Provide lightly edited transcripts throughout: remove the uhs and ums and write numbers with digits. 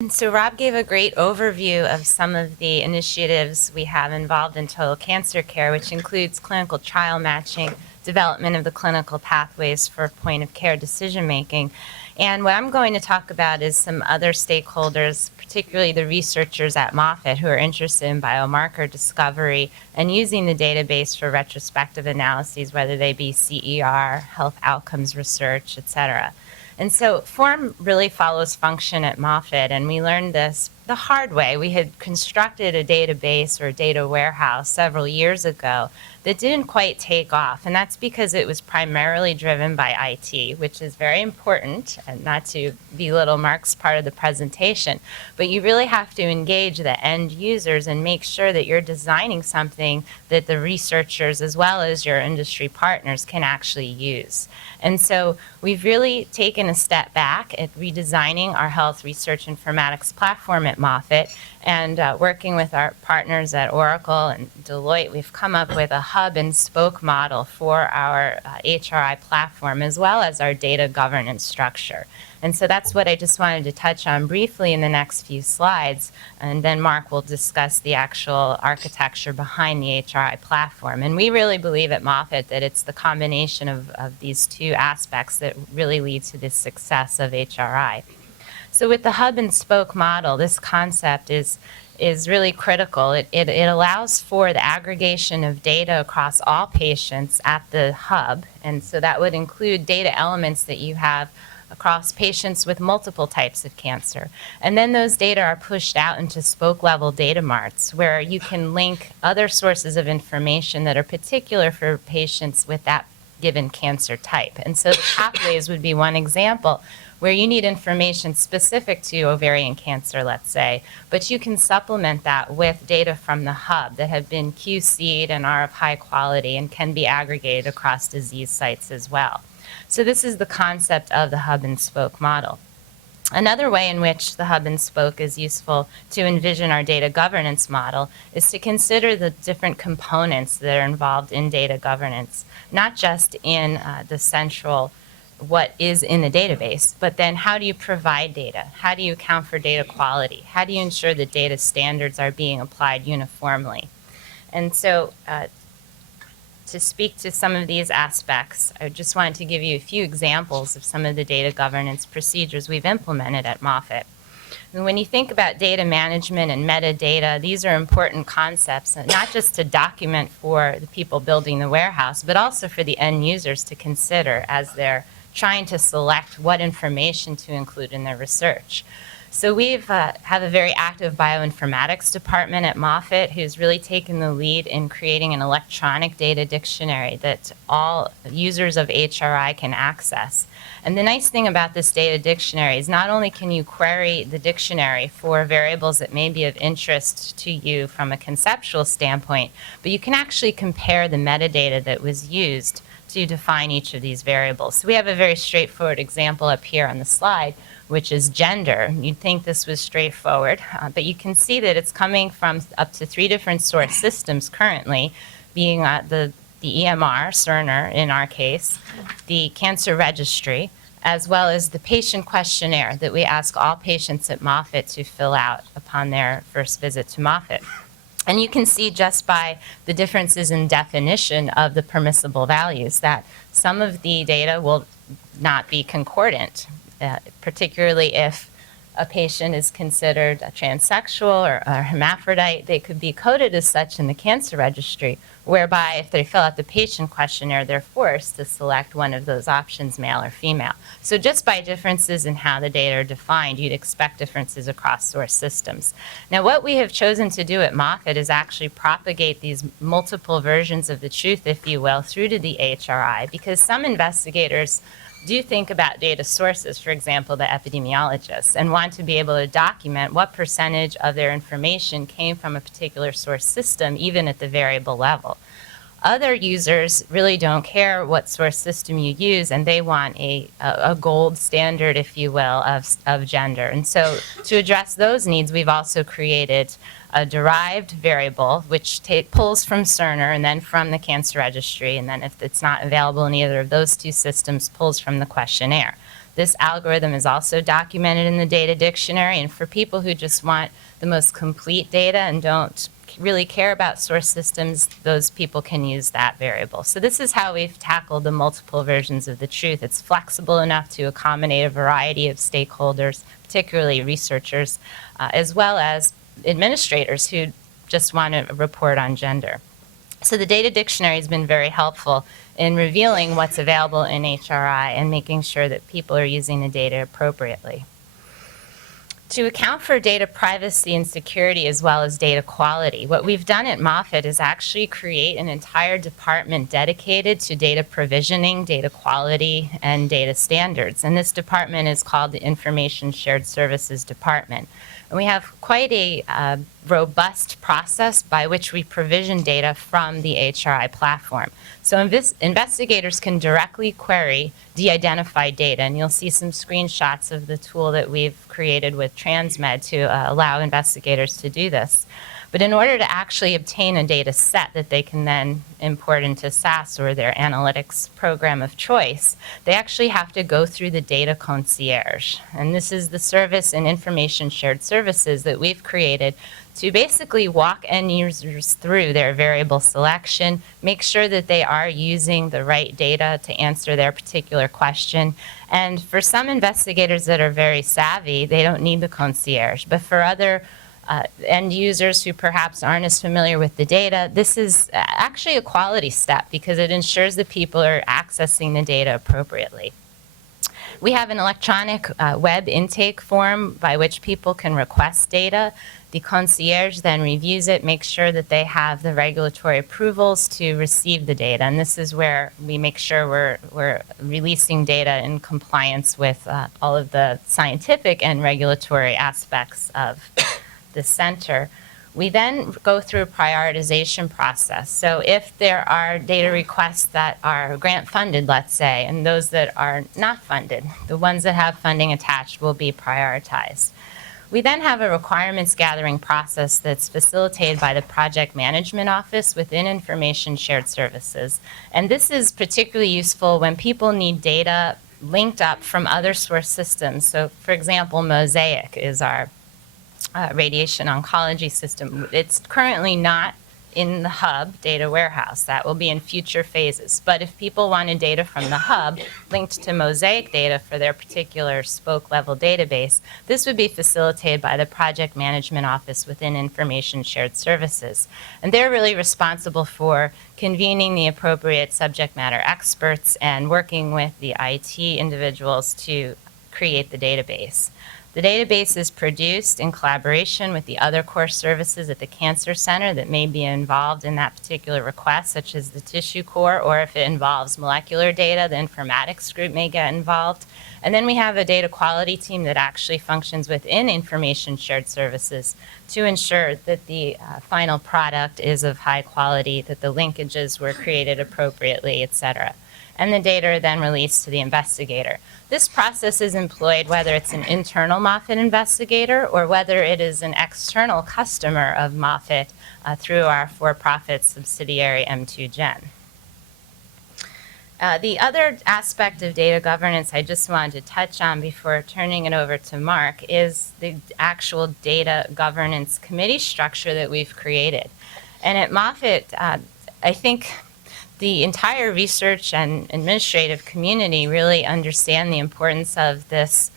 And so Rob gave a great overview of some of the initiatives we have involved in total cancer care, which includes clinical trial matching, development of the clinical pathways for point-of-care decision-making. And what I'm going to talk about is some other stakeholders, particularly the researchers at Moffitt who are interested in biomarker discovery and using the database for retrospective analyses, whether they be CER, health outcomes research, et cetera. And so form really follows function at Moffitt, and we learned this the hard way. We had constructed a database or a data warehouse several years ago that didn't quite take off, and that's because it was primarily driven by IT, which is very important, and not to belittle Mark's part of the presentation, but you really have to engage the end users and make sure that you're designing something that the researchers as well as your industry partners can actually use. And so we've really taken a step back at redesigning our health research informatics platform at Moffitt, and working with our partners at Oracle and Deloitte, we've come up with a hub and spoke model for our HRI platform as well as our data governance structure. And so that's what I just wanted to touch on briefly in the next few slides, and then Mark will discuss the actual architecture behind the HRI platform. And we really believe at Moffitt that it's the combination of these two aspects that really lead to the success of HRI. So with the hub and spoke model, this concept is really critical. It allows for the aggregation of data across all patients at the hub, and so that would include data elements that you have across patients with multiple types of cancer. And then those data are pushed out into spoke-level data marts where you can link other sources of information that are particular for patients with that given cancer type. And so the pathways would be one example where you need information specific to ovarian cancer, let's say, but you can supplement that with data from the hub that have been QC'd and are of high quality and can be aggregated across disease sites as well. So this is the concept of the hub and spoke model. Another way in which the hub and spoke is useful to envision our data governance model is to consider the different components that are involved in data governance, not just in the central what is in the database, but then how do you provide data? How do you account for data quality? How do you ensure that data standards are being applied uniformly? And so to speak to some of these aspects, I just wanted to give you a few examples of some of the data governance procedures we've implemented at Moffitt. And when you think about data management and metadata, these are important concepts, not just to document for the people building the warehouse, but also for the end users to consider as they're trying to select what information to include in their research. So we've have a very active bioinformatics department at Moffitt who's really taken the lead in creating an electronic data dictionary that all users of HRI can access. And the nice thing about this data dictionary is not only can you query the dictionary for variables that may be of interest to you from a conceptual standpoint, but you can actually compare the metadata that was used to define each of these variables. So we have a very straightforward example up here on the slide, which is gender. You'd think this was straightforward, but you can see that it's coming from up to 3 different source systems currently, being the EMR, Cerner in our case, the cancer registry, as well as the patient questionnaire that we ask all patients at Moffitt to fill out upon their first visit to Moffitt. And you can see just by the differences in definition of the permissible values that some of the data will not be concordant, particularly if a patient is considered a transsexual or a hermaphrodite. They could be coded as such in the cancer registry, whereby if they fill out the patient questionnaire, they're forced to select one of those options, male or female. So just by differences in how the data are defined, you'd expect differences across source systems. Now, what we have chosen to do at Moffitt is actually propagate these multiple versions of the truth, if you will, through to the HRI, because some investigators do think about data sources, for example, the epidemiologists, and want to be able to document what percentage of their information came from a particular source system, even at the variable level. Other users really don't care what source system you use, and they want a gold standard, if you will, of gender. And so to address those needs, we've also created a derived variable, which pulls from Cerner and then from the cancer registry, and then if it's not available in either of those two systems, pulls from the questionnaire. This algorithm is also documented in the data dictionary, and for people who just want the most complete data and don't really care about source systems, those people can use that variable. So this is how we've tackled the multiple versions of the truth. It's flexible enough to accommodate a variety of stakeholders, particularly researchers, as well as administrators who just want to report on gender. So the data dictionary has been very helpful in revealing what's available in HRI and making sure that people are using the data appropriately. To account for data privacy and security as well as data quality, what we've done at Moffitt is actually create an entire department dedicated to data provisioning, data quality, and data standards. And this department is called the Information Shared Services Department. And we have quite a robust process by which we provision data from the HRI platform. So investigators can directly query de-identified data, and you'll see some screenshots of the tool that we've created with Transmed to allow investigators to do this. But in order to actually obtain a data set that they can then import into SAS or their analytics program of choice, they actually have to go through the data concierge. And this is the service and information shared services that we've created to basically walk end users through their variable selection, make sure that they are using the right data to answer their particular question. And for some investigators that are very savvy, they don't need the concierge. But for other end users who perhaps aren't as familiar with the data, this is actually a quality step because it ensures that people are accessing the data appropriately. We have an electronic web intake form by which people can request data. The concierge then reviews it, makes sure that they have the regulatory approvals to receive the data. And this is where we make sure we're releasing data in compliance with all of the scientific and regulatory aspects of the center. We then go through a prioritization process. So if there are data requests that are grant funded, let's say, and those that are not funded, the ones that have funding attached will be prioritized. We then have a requirements gathering process that's facilitated by the project management office within Information Shared Services. And this is particularly useful when people need data linked up from other source systems. So for example, Mosaic is our radiation oncology system. It's currently not in the hub data warehouse. That will be in future phases. But if people wanted data from the hub linked to Mosaic data for their particular spoke level database, this would be facilitated by the project management office within Information Shared Services. And they're really responsible for convening the appropriate subject matter experts and working with the IT individuals to create the database. The database is produced in collaboration with the other core services at the Cancer Center that may be involved in that particular request, such as the tissue core, or if it involves molecular data, the informatics group may get involved. And then we have a data quality team that actually functions within Information Shared Services to ensure that the final product is of high quality, that the linkages were created appropriately, et cetera. And the data are then released to the investigator. This process is employed whether it's an internal Moffitt investigator or whether it is an external customer of Moffitt through our for-profit subsidiary M2Gen. The other aspect of data governance I just wanted to touch on before turning it over to Mark is the actual data governance committee structure that we've created. And at Moffitt, I think the entire research and administrative community really understand the importance of this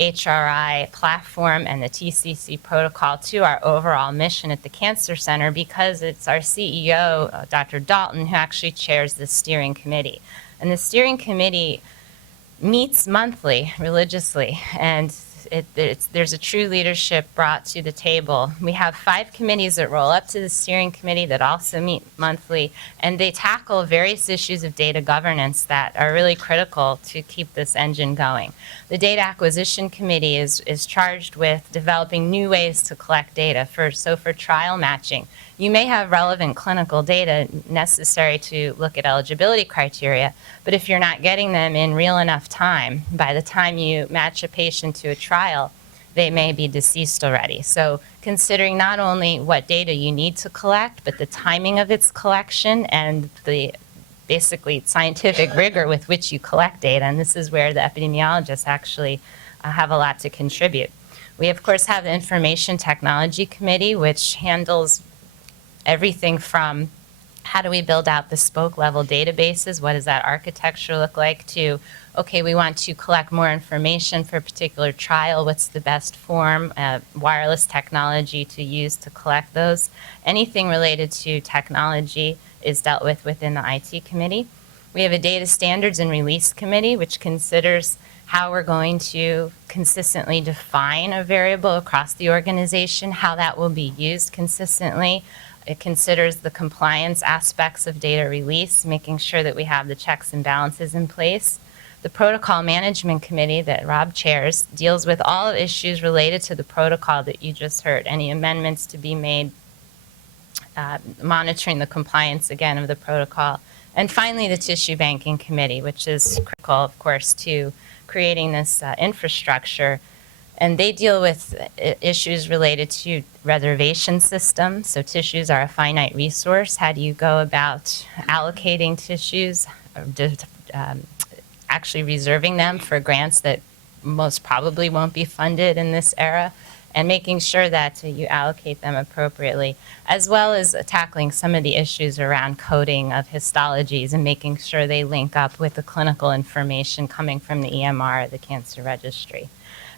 HRI platform and the TCC protocol to our overall mission at the Cancer Center because it's our CEO, Dr. Dalton, who actually chairs the steering committee. And the steering committee meets monthly religiously, and there's a true leadership brought to the table. We have 5 committees that roll up to the steering committee that also meet monthly, and they tackle various issues of data governance that are really critical to keep this engine going. The data acquisition committee is charged with developing new ways to collect data. So for trial matching, you may have relevant clinical data necessary to look at eligibility criteria, but if you're not getting them in real enough time, by the time you match a patient to a trial, they may be deceased already. So considering not only what data you need to collect, but the timing of its collection and the basically scientific rigor with which you collect data, and this is where the epidemiologists actually have a lot to contribute. We, of course, have the Information Technology Committee, which handles everything from how do we build out bespoke level databases, what does that architecture look like, to, okay, we want to collect more information for a particular trial, what's the best form, wireless technology to use to collect those. Anything related to technology is dealt with within the IT committee. We have a Data Standards and Release Committee, which considers how we're going to consistently define a variable across the organization, how that will be used consistently. It considers the compliance aspects of data release, making sure that we have the checks and balances in place. The Protocol Management Committee that Rob chairs deals with all issues related to the protocol that you just heard, any amendments to be made, monitoring the compliance, again, of the protocol. And finally, the Tissue Banking Committee, which is critical, of course, to creating this infrastructure. And they deal with issues related to reservation systems. So tissues are a finite resource. How do you go about allocating tissues, actually reserving them for grants that most probably won't be funded in this era, and making sure that you allocate them appropriately, as well as tackling some of the issues around coding of histologies and making sure they link up with the clinical information coming from the EMR, the cancer registry.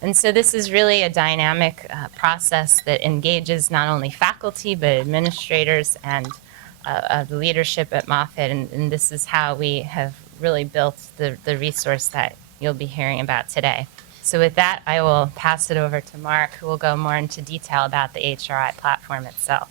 And so this is really a dynamic process that engages not only faculty, but administrators and the leadership at Moffitt. And this is how we have really built the resource that you'll be hearing about today. So with that, I will pass it over to Mark, who will go more into detail about the HRI platform itself.